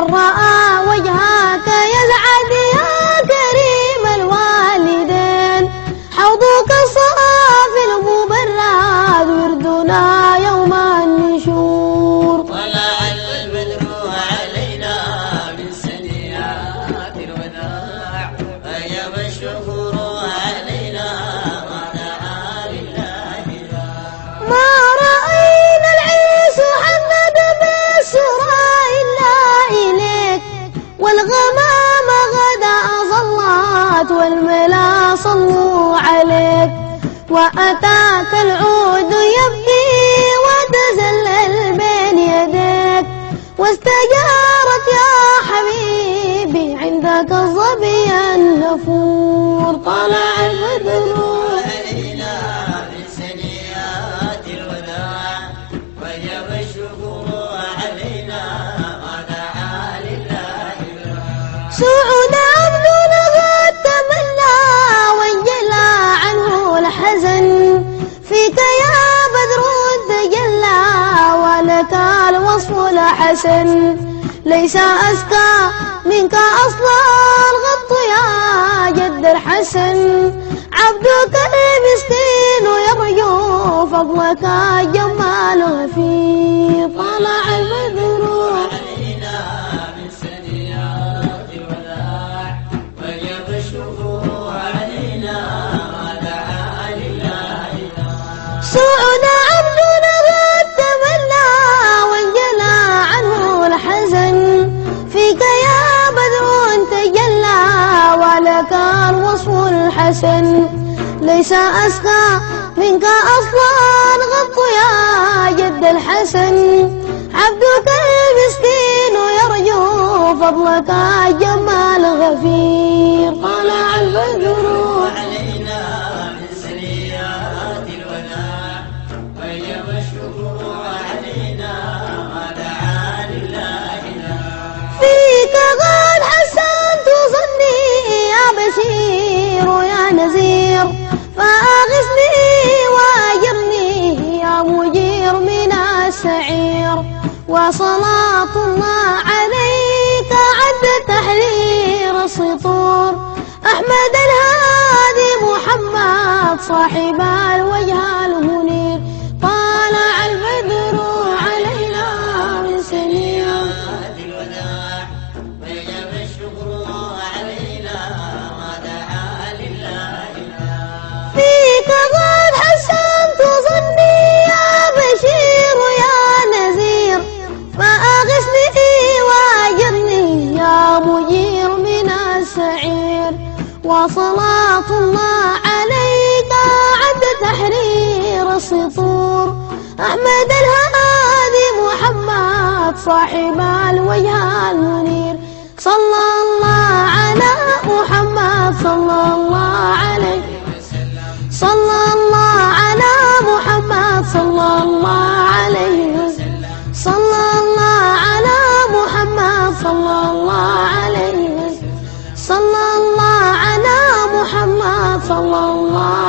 من رأى وجهك يسعد يا كريم الوالدين. حوضك صافي المبرد وردنا يوم النشور. طلع البدر علينا من سنيات الوداع أيام الشكر علينا ما دعا لله. ما رأينا العيس حمد بالسرى إلا إليك، والغمام غدا ظلت والملا صلوا عليك. وأتاك العود يبكي وتزلل بين يديك، واستجارت يا حبيبي عندك الظبي النفور. طلع البدر علينا من سنيات الوداع وجب الشكر علينا ما دعا لله. سعود عبدنا قد تمنى وانجلى عنه الحزن، فيك يا بدر تجلى ولك الوصف الحسن. ليس أزكى منك أصلا الغط يا جد الحسن، عبدك المسكين يرجو فضلك جمال غفير. طلع البدر علينا من سنيات الوداع وجب الشكر علينا ما دعا لله. سعود عبدنا قد تمنى وانجلى عنه الحزن، فيك يا بدر تجلى ولك الوصف الحسن. ليس أزكى منك أصلا غط يا جد الحسن، عبدك المسكين يرجو فضلك جمال غفير. طلع البدر علينا من سنيات الوداع وجب الشكر علينا ما دعا لله. فيك قد حسنت ظني يا بشير يا نذير، فأغثني وأجرني يا مجير من السعير. وصلاة الله عليك عد تحرير السطور، أحمد الهادي محمد صاحب الوجه المنير. طالع البدر علينا من سنيات الوداع وجب الشكر علينا ما دعا لله. فيك قد حسنت ظني يا بشير يا نذير، فأغثني وأجرني يا مجير من السعير. وصلاة الله عليك عد تحرير السطور، أحمد الهادي محمد صاحب الوجه المنير. صلى الله على محمد صلى الله عليه وسلم، صلى الله على محمد صلى الله عليه وسلم، صلى الله على محمد صلى الله عليه وسلم، صلى الله على محمد صلى الله